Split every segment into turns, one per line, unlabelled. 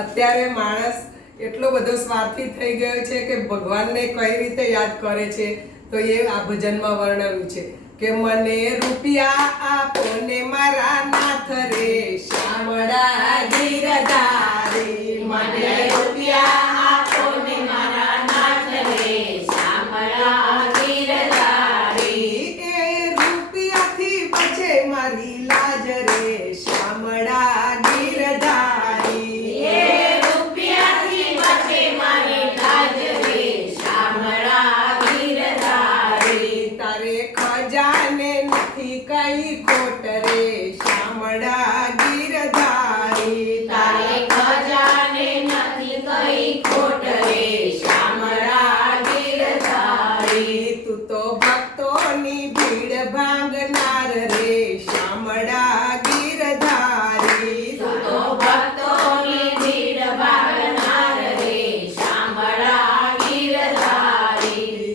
અત્યારે માણસ એટલો બધો સ્વાર્થી થઈ ગયો છે કે ભગવાનને કઈ રીતે યાદ કરે છે તો એ આ ભજનમાં વર્ણવ્યું છે કે મને રૂપિયા આપો ને મારા નાથ રે, શામળા ગીરધારી,
મને રૂપિયા આપો ને મારા નાથ રે શામળા ગીરધારી.
એ રૂપિયાથી બચે મારી લાજ રે શામળા ગીરધારી
એ રૂપિયાથી બચે મારી લાજ રે શામળા ગીરધારી.
તારે ખજાને નથી કઈ ખોટ રે શામળા ગીરધારી
તારે ખજાને નથી કઈ ખોટ રે શામળા ગીરધારી.
તું તો ભક્તોની ભીડ ભાંગનાર રે શામળા ગીરધારી
તું તો ભક્તોની ભીડ ભાગનાર રે શામળા ગીરધારી.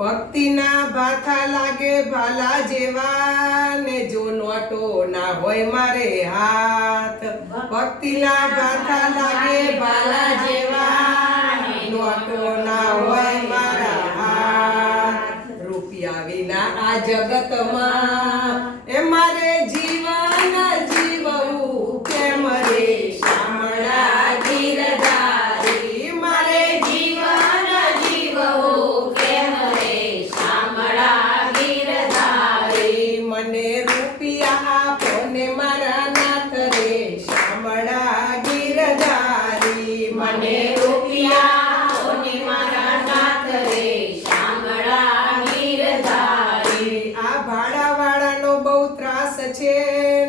ભક્તિના ભાથા લાગે ભાલા જેવા ને જો નોટો ના હોય મારે હાથ. ભક્તિના ભાથા લાગે ભાલા જેવા નોટો ના હોય મારા હાથ. રૂપિયા વિના આ જગતમાં એ મારે જીવન જીવવું કેમ રે શામળા ગીરધારી મારે
જીવન જીવવું કેમ રે શામળા ગીરધારી.
મને રૂપિયા આપો ને મારા નાથ રે શામળા ગીરધારી
મને રૂપિયા આપો ને મારા નાથ રે શામળા ગીરધારી.
આ ભાડાવાળાનો બહુ ત્રાસ છે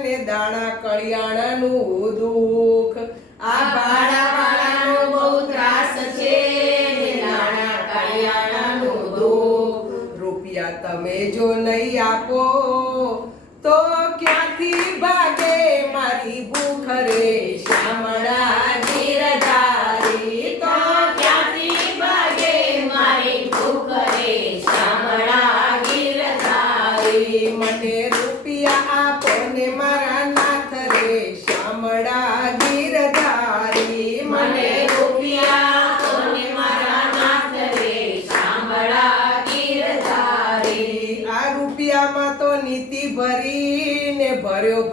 ને દાણા કળિયાણાનું દુઃખ. આ ભાડા વાળાનો બહુ ત્રાસ છે ને દાણા કળિયાણાનું દુઃખ. રૂપિયા તમે જો નહીં આપો તો ક્યાંથી ભાગે મારી ભૂખ રે શામળા ગીરધારી
તો ક્યાંથી ભાગે મારી ભૂખ રે શામળા ગીરધારી.
મને રૂપિયા આપો ને મારા નાથ રે શામળા ગીરધારી
મને રૂપિયા આપો ને મારા નાથ રે શામળા ગીરધારી.
આ રૂપિયામાં તો નીતિ ભરીને ભર્યો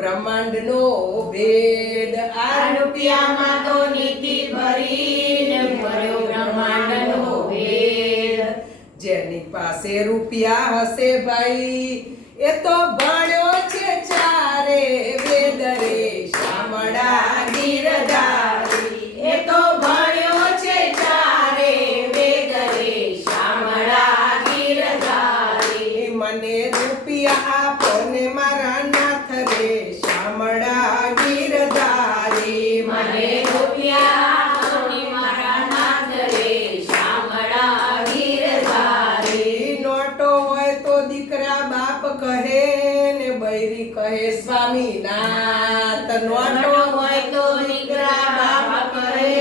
બ્રહ્માંડનો ભેદ
આ રૂપિયામાં તો નીતિ ભરીને ભર્યો બ્રહ્માંડનો ભેદ.
જેની પાસે રૂપિયા હશે ભાઈ, એ તો ભણ્યો છે ચારે વેદ રે શામળા ગીરધારી
એ તો ભણ્યો છે ચારે વેદ રે શામળા ગીરધારી.
મને રૂપિયા આપો ને મારા નાથ રે ગીરધારી
મને રે ગીરધારી.
નોટો હોય તો દીકરા બાપ કહે ને બૈરી કહે સ્વામીનાથ
નોટો હોય તો દીકરા બાપ કહે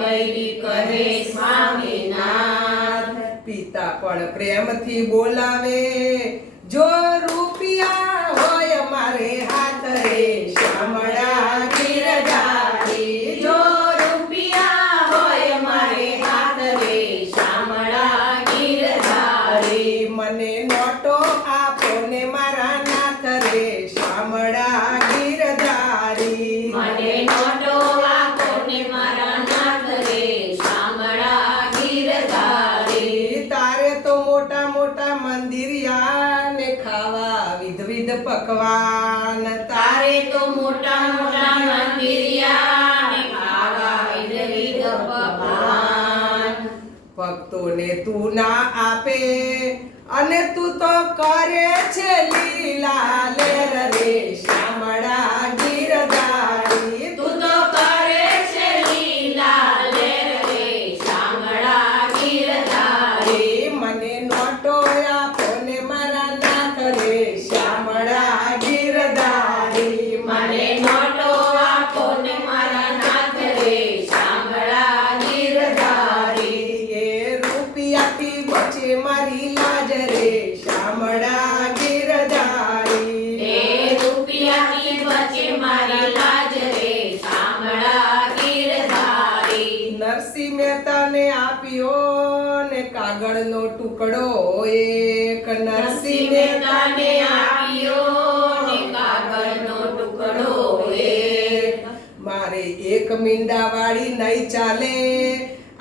બૈરી કહે સ્વામીનાથ
પિતા પણ પ્રેમથી બોલાવે જો રૂપિયા હોય મારે હાથ રે શામળા ગીરધારી
જો રૂપિયા હોય મારે હાથ રે શામળા ગીરધારી.
મને નોટો આપો ને મારા નાથ રે શામળા ગીરધારી
મને નોટો આપો મારા નાથ રે શામળા ગીરધારી.
તારે તો મોટા મોટા મંદિરિયા ને ખાવા વિધ વિધ પકવાન
તારે તો મોટા મોટા મંદિરિયા ને ખાવા વિધ પકવાન.
ભક્તોને તું ના આપે અને તું તો કરે છે લીલા મારી લાજ રે શામળા ગિરધારી.
હે રૂપિયાની વચ્ચે મારી લાજ રે શામળા ગિરધારી.
નરસિંહ મહેતાને આપ્યો ને કાગળનો ટુકડો એક
નરસિંહ મહેતાને આપ્યો ને કાગળનો ટુકડો એક.
મારે એક મીંડા વાળી નહીં ચાલે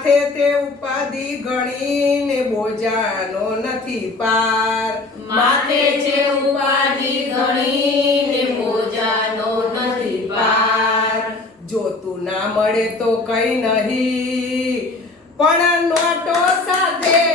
માથે તે ઉપાધિ ગણીને બોજાનો નથી પાર.
માથે છે ઉપાધિ ઘણી ને મોજાનો નથી પાર.
જો તું ના મળે તો કઈ નહીં. પણ નોટો સાથે